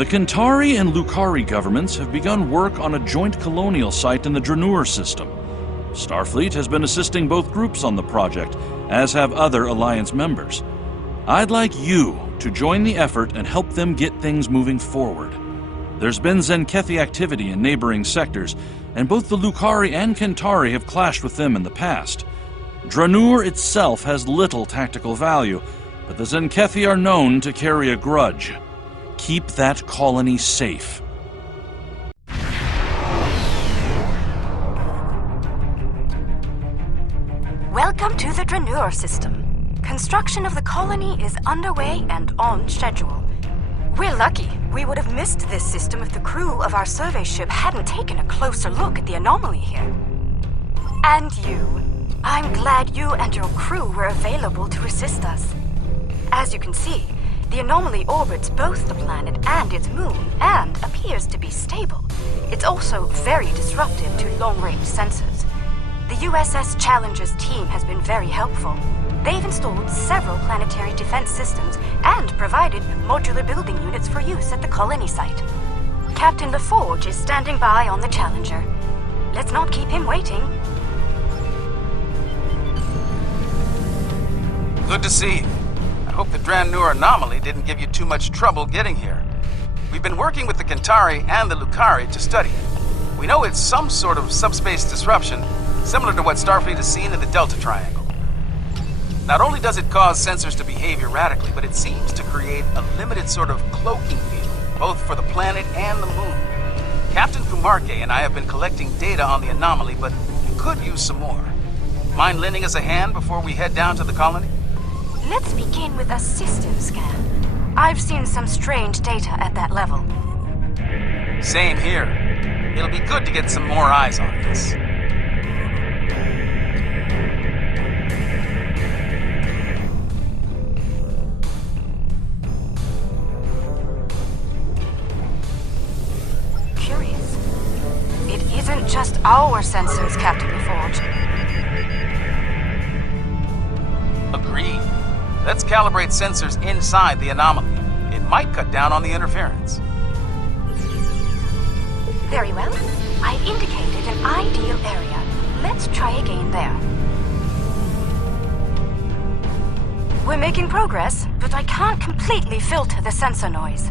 The Kentari and Lucari governments have begun work on a joint colonial site in the Draenor system. Starfleet has been assisting both groups on the project, as have other Alliance members. I'd like you to join the effort and help them get things moving forward. There's been Zenkethi activity in neighboring sectors, and both the Lucari and Kentari have clashed with them in the past. Draenor itself has little tactical value, but the Zenkethi are known to carry a grudge. Keep that colony safe. Welcome to the Draenor system. Construction of the colony is underway and on schedule. We're lucky. We would have missed this system if the crew of our survey ship hadn't taken a closer look at the anomaly here. And you. I'm glad you and your crew were available to assist us. As you can see, the anomaly orbits both the planet and its moon, and appears to be stable. It's also very disruptive to long-range sensors. The USS Challenger's team has been very helpful. They've installed several planetary defense systems and provided modular building units for use at the colony site. Captain LaForge is standing by on the Challenger. Let's not keep him waiting. Good to see you. I hope the Draenor anomaly didn't give you too much trouble getting here. We've been working with the Kentari and the Lucari to study it. We know it's some sort of subspace disruption, similar to what Starfleet has seen in the Delta Triangle. Not only does it cause sensors to behave erratically, but it seems to create a limited sort of cloaking field, both for the planet and the moon. Captain Pumarke and I have been collecting data on the anomaly, but we could use some more. Mind lending us a hand before we head down to the colony? Let's begin with a system scan. I've seen some strange data at that level. Same here. It'll be good to get some more eyes on this. Curious. It isn't just our sensors, Captain LaForge. Agreed. Let's calibrate sensors inside the anomaly. It might cut down on the interference. Very well. I've indicated an ideal area. Let's try again there. We're making progress, but I can't completely filter the sensor noise.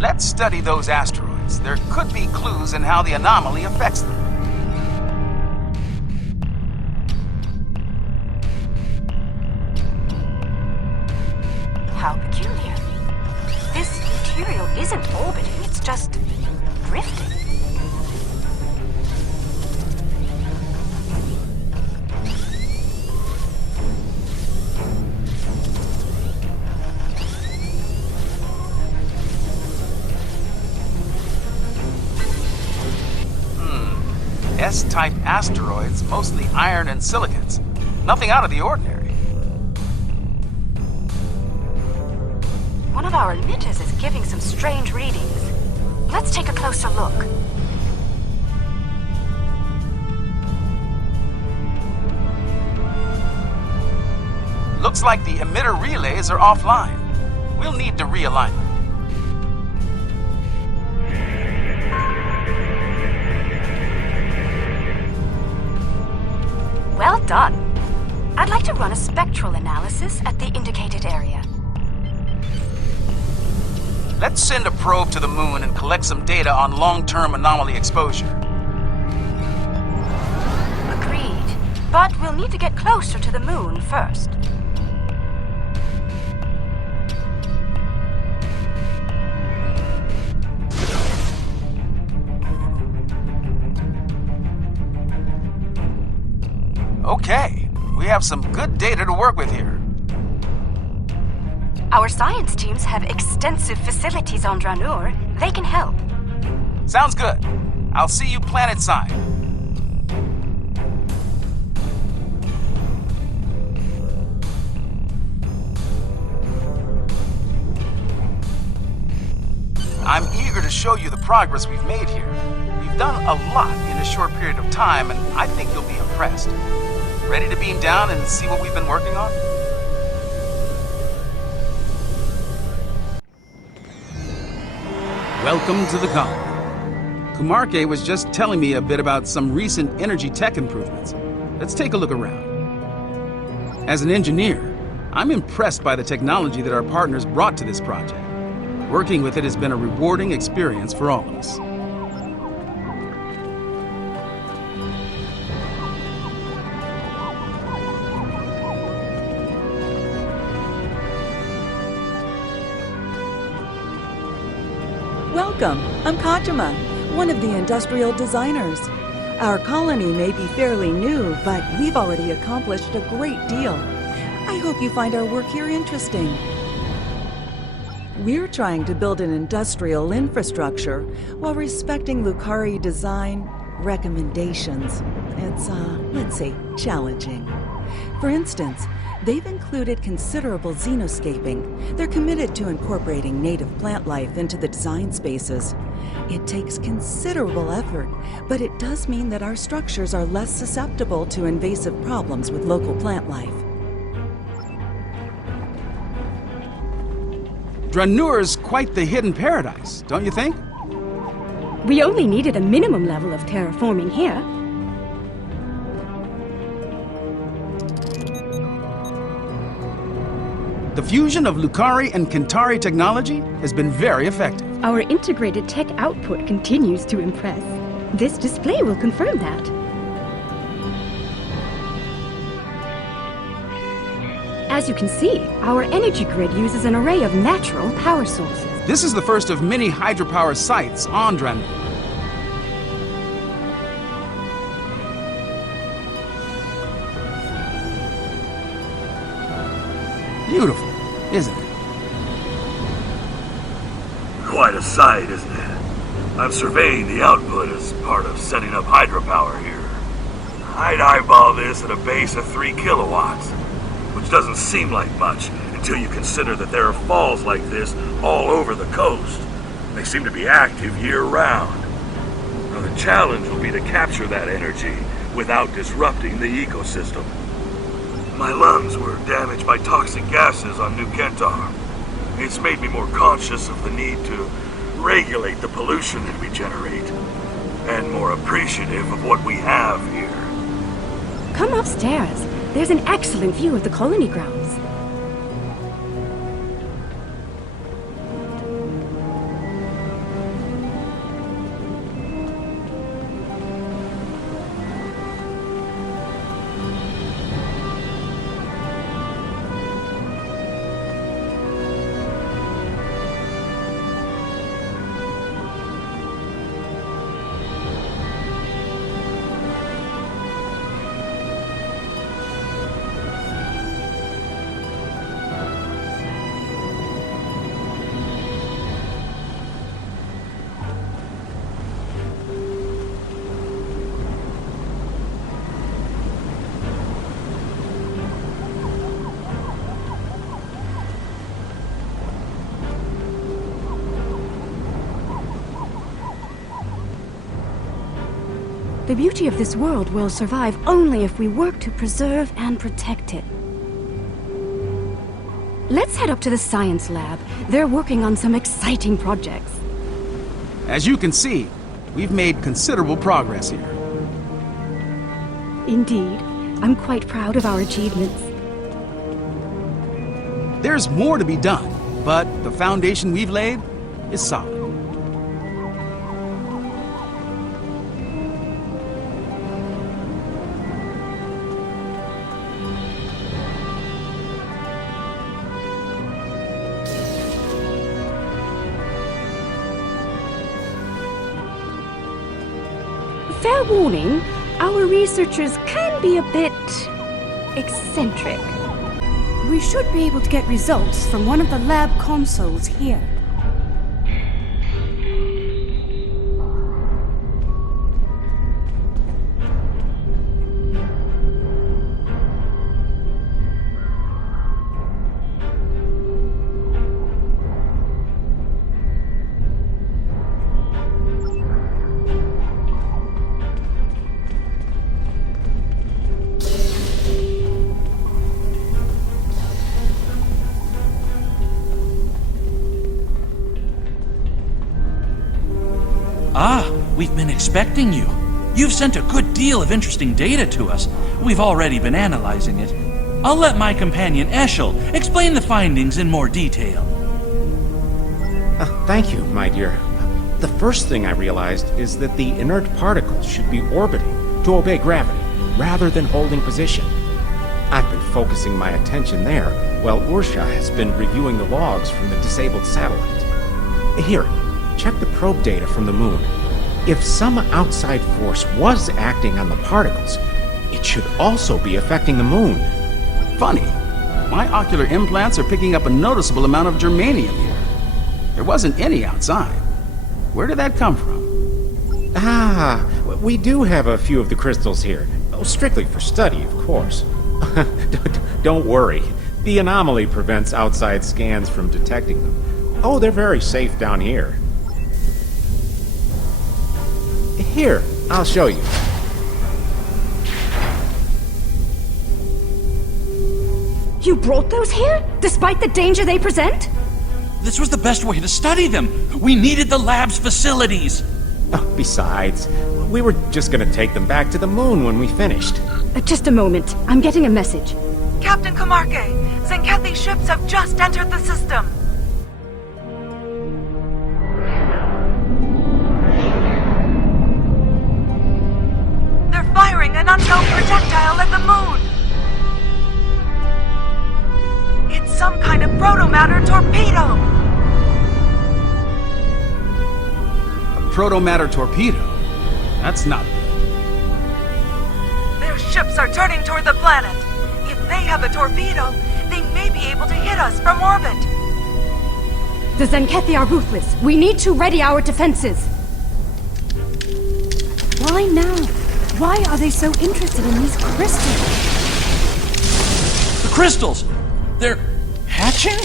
Let's study those asteroids. There could be clues in how the anomaly affects them. How peculiar. This material isn't orbiting, it's just drifting. S-type asteroids, mostly iron and silicates. Nothing out of the ordinary. One of our emitters is giving some strange readings. Let's take a closer look. Looks like the emitter relays are offline. We'll need to realign them. Well done. I'd like to run a spectral analysis at the indicated area. Let's send a probe to the moon and collect some data on long-term anomaly exposure. Agreed. But we'll need to get closer to the moon first. Okay, we have some good data to work with here. Our science teams have extensive facilities on Draenor. They can help. Sounds good. I'll see you planet-side. I'm eager to show you the progress we've made here. We've done a lot in a short period of time, and I think you'll be impressed. Ready to beam down and see what we've been working on? Welcome to the colony. Kumarke was just telling me a bit about some recent energy tech improvements. Let's take a look around. As an engineer, I'm impressed by the technology that our partners brought to this project. Working with it has been a rewarding experience for all of us. Welcome. I'm Kajima, one of the industrial designers. Our colony may be fairly new, but we've already accomplished a great deal. I hope you find our work here interesting. We're trying to build an industrial infrastructure while respecting Lucari design recommendations. It's, let's say, challenging. For instance, they've included considerable xenoscaping. They're committed to incorporating native plant life into the design spaces. It takes considerable effort, but it does mean that our structures are less susceptible to invasive problems with local plant life. Dranure's quite the hidden paradise, don't you think? We only needed a minimum level of terraforming here. The fusion of Lucari and Kentari technology has been very effective. Our integrated tech output continues to impress. This display will confirm that. As you can see, our energy grid uses an array of natural power sources. This is the first of many hydropower sites on Dranure. Beautiful, isn't it? Quite a sight, isn't it? I'm surveying the output as part of setting up hydropower here. I'd eyeball this at a base of 3 kilowatts, which doesn't seem like much until you consider that there are falls like this all over the coast. They seem to be active year-round. Now, the challenge will be to capture that energy without disrupting the ecosystem. My lungs were damaged by toxic gases on New Kentar. It's made me more conscious of the need to regulate the pollution that we generate, and more appreciative of what we have here. Come upstairs. There's an excellent view of the colony grounds. The beauty of this world will survive only if we work to preserve and protect it. Let's head up to the science lab. They're working on some exciting projects. As you can see, we've made considerable progress here. Indeed. I'm quite proud of our achievements. There's more to be done, but the foundation we've laid is solid. Fair warning, our researchers can be a bit eccentric. We should be able to get results from one of the lab consoles here. Ah, we've been expecting you. You've sent a good deal of interesting data to us. We've already been analyzing it. I'll let my companion Eshel explain the findings in more detail. Thank you, my dear. The first thing I realized is that the inert particles should be orbiting to obey gravity, rather than holding position. I've been focusing my attention there, while Ursha has been reviewing the logs from the disabled satellite. Here, check the probe data from the moon. If some outside force was acting on the particles, it should also be affecting the moon. Funny. My ocular implants are picking up a noticeable amount of germanium here. There wasn't any outside. Where did that come from? Ah, we do have a few of the crystals here. Strictly for study, of course. Don't worry. The anomaly prevents outside scans from detecting them. Oh, they're very safe down here. Here, I'll show you. You brought those here, despite the danger they present? This was the best way to study them. We needed the lab's facilities. Oh, besides, we were just gonna take them back to the moon when we finished. Just a moment. I'm getting a message. Captain Kamarke, Zenkethi's ships have just entered the system. They're firing an unknown projectile at the moon. It's some kind of proto-matter torpedo. A proto-matter torpedo? That's not good. Their ships are turning toward the planet. If they have a torpedo, they may be able to hit us from orbit. The Zenkethi are ruthless. We need to ready our defenses. Why now? Why are they so interested in these crystals? The crystals! They're hatching?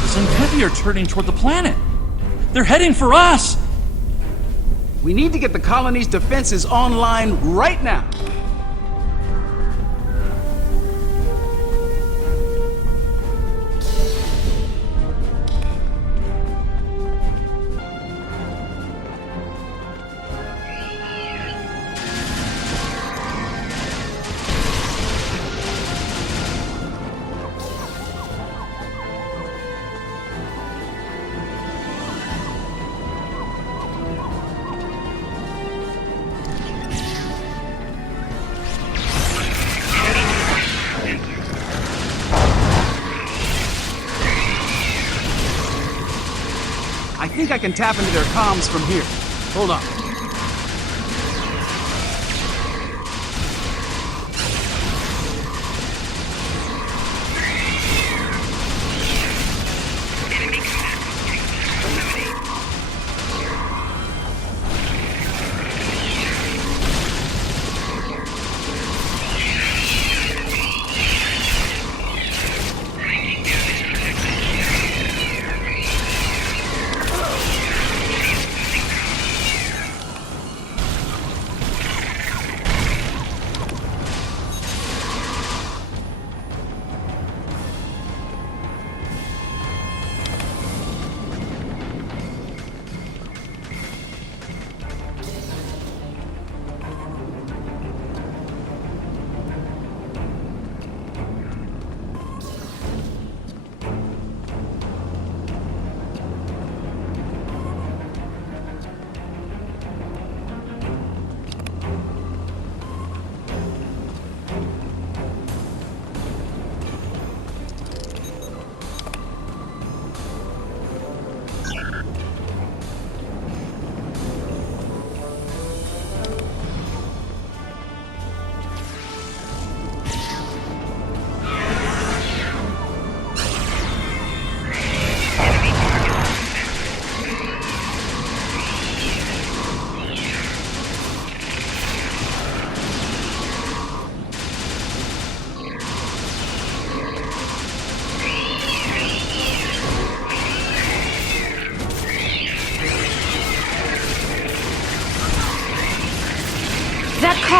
The Zenkethi are turning toward the planet. They're heading for us! We need to get the colony's defenses online right now. I think I can tap into their comms from here. Hold on.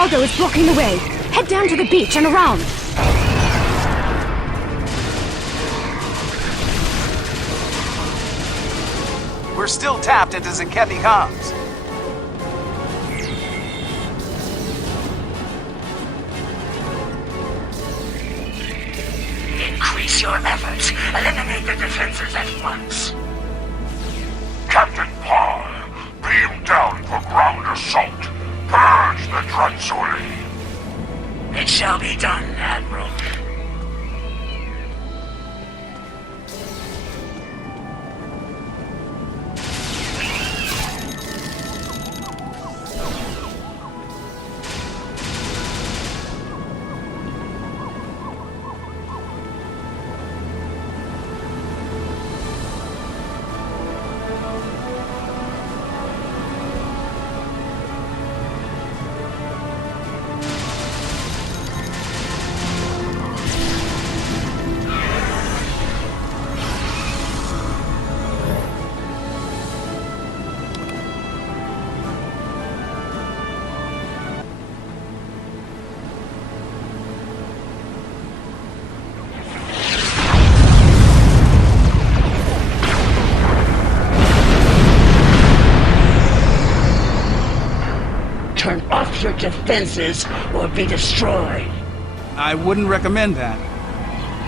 cargo is blocking the way. Head down to the beach and around. We're still tapped into Zinkethi comms. Increase your efforts. Eliminate the defenses at once. Captain Paul, beam down for ground assault. Purge the Transuli. It shall be done, Admiral. Turn off your defenses or be destroyed. I wouldn't recommend that.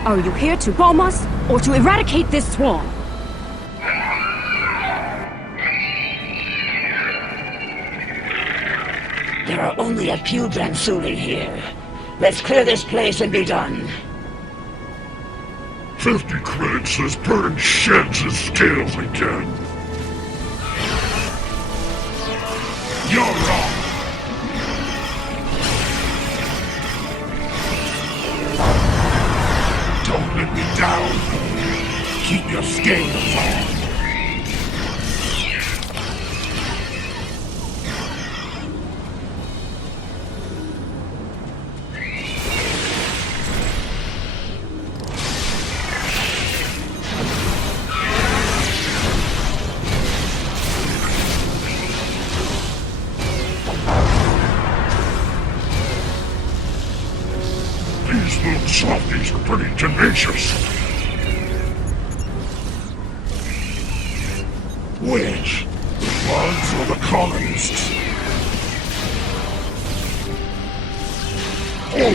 Are you here to bomb us or to eradicate this swarm? There are only a few Transuli here. Let's clear this place and be done. 50 credits has burned sheds and scales again. You're wrong. Don't let me down. Keep your scales on. These little softies are pretty tenacious. Which? The ones or the colonists? Oh,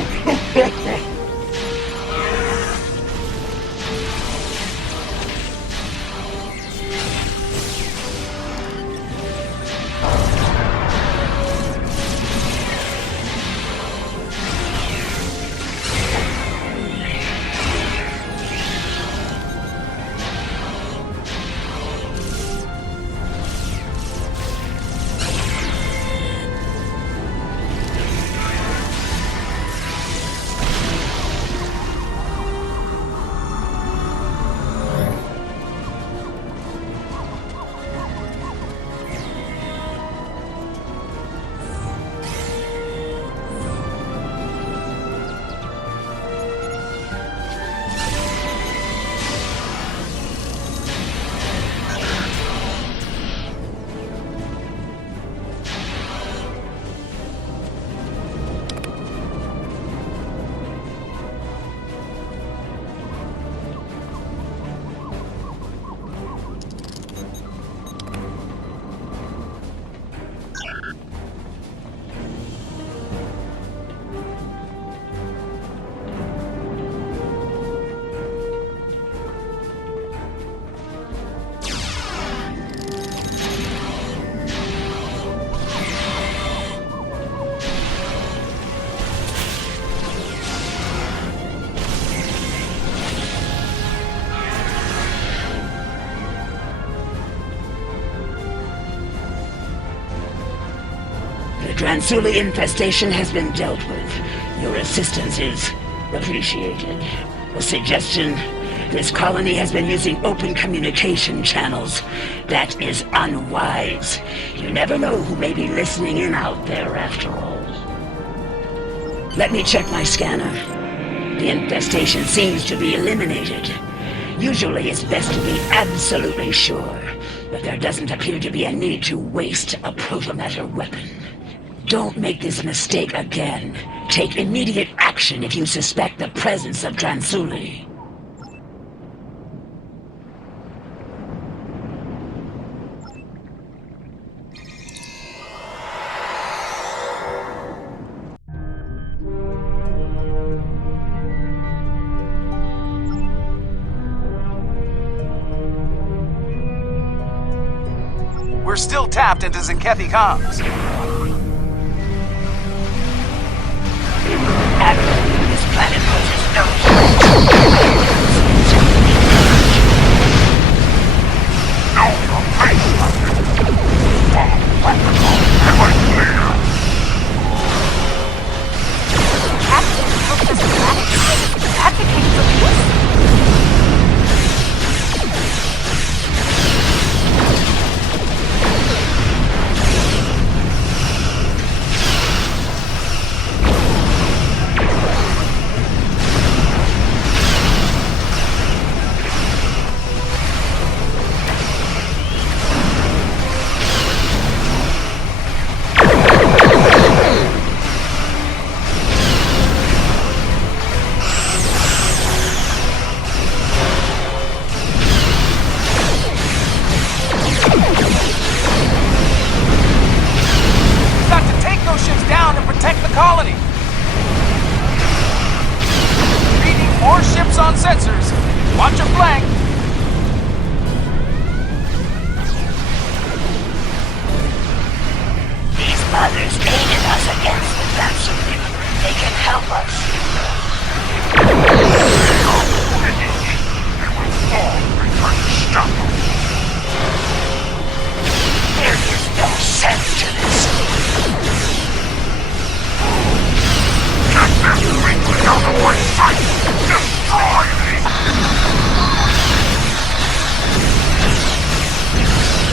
the Transuli infestation has been dealt with. Your assistance is appreciated. A suggestion: this colony has been using open communication channels. That is unwise. You never know who may be listening in out there after all. Let me check my scanner. The infestation seems to be eliminated. Usually it's best to be absolutely sure, but there doesn't appear to be a need to waste a protomatter weapon. Don't make this mistake again. Take immediate action if you suspect the presence of Dransuli. We're still tapped into Zenkethi comms. Actively, this planet poses no threat. No, your face, Captain. Follow protocol. Am I clear? Captain, look at the planet. Advocating for peace? Colony. Reading more ships on sensors. Watch your flank. These mothers aided us against the Dransuli. They can help us. They will fall if we try to stop them. There is no sense to this. Get them quickly out of my sight! Destroy me!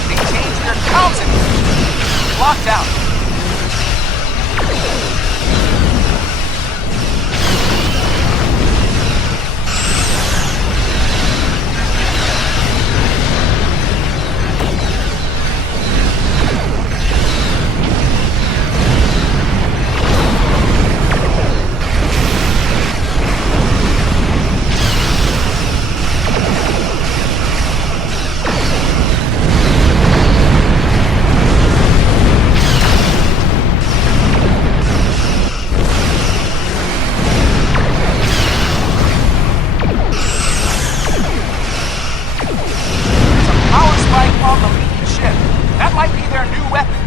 They changed their counting. Locked out. On the lead ship. That might be their new weapon.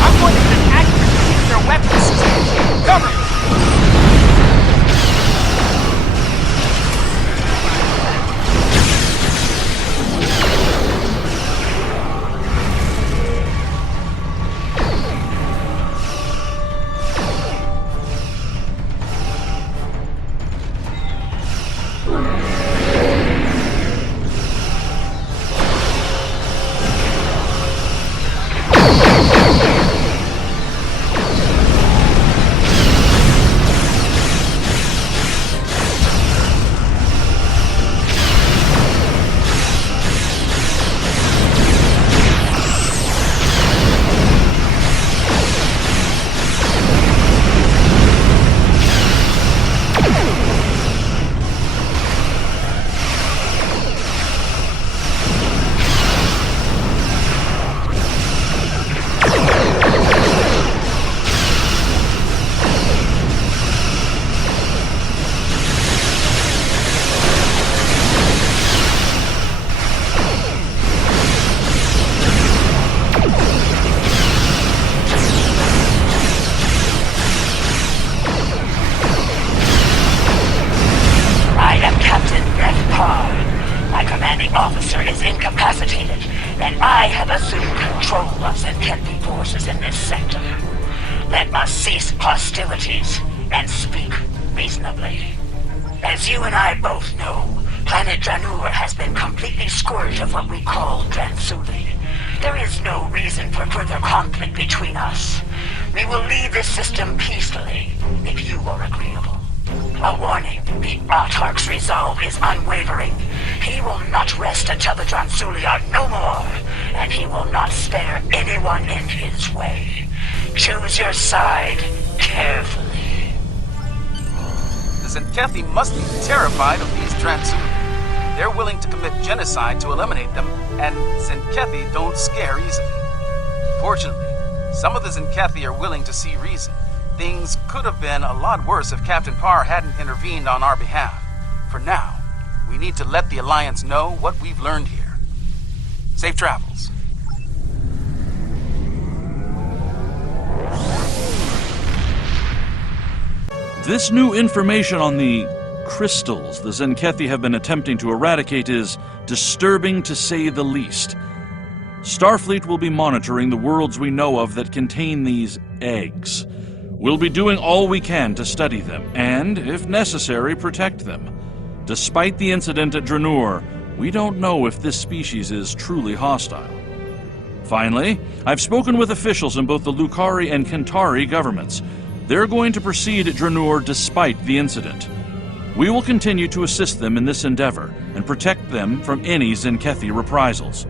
I'm going to get an accurate read of their weapon system. Cover me. Officer is incapacitated, and I have assumed control of Zenkethi forces in this sector. Let us cease hostilities and speak reasonably. As you and I both know, planet Dranur has been completely scourged of what we call Dransuli. There is no reason for further conflict between us. We will leave this system peacefully, if you are agreeable. A warning, the Autarch's resolve is unwavering. He will not rest until the Dronsuli are no more, and he will not spare anyone in his way. Choose your side carefully. The Zenkethi must be terrified of these Dronsuli. They're willing to commit genocide to eliminate them, and Zenkethi don't scare easily. Fortunately, some of the Zenkethi are willing to see reason. Things could have been a lot worse if Captain Parr hadn't intervened on our behalf. For now, we need to let the Alliance know what we've learned here. Safe travels. This new information on the crystals the Zenkethi have been attempting to eradicate is disturbing to say the least. Starfleet will be monitoring the worlds we know of that contain these eggs. We'll be doing all we can to study them, and, if necessary, protect them. Despite the incident at Dranur, we don't know if this species is truly hostile. Finally, I've spoken with officials in both the Lukari and Kentari governments. They're going to proceed at Dranur despite the incident. We will continue to assist them in this endeavor and protect them from any Zenkethi reprisals.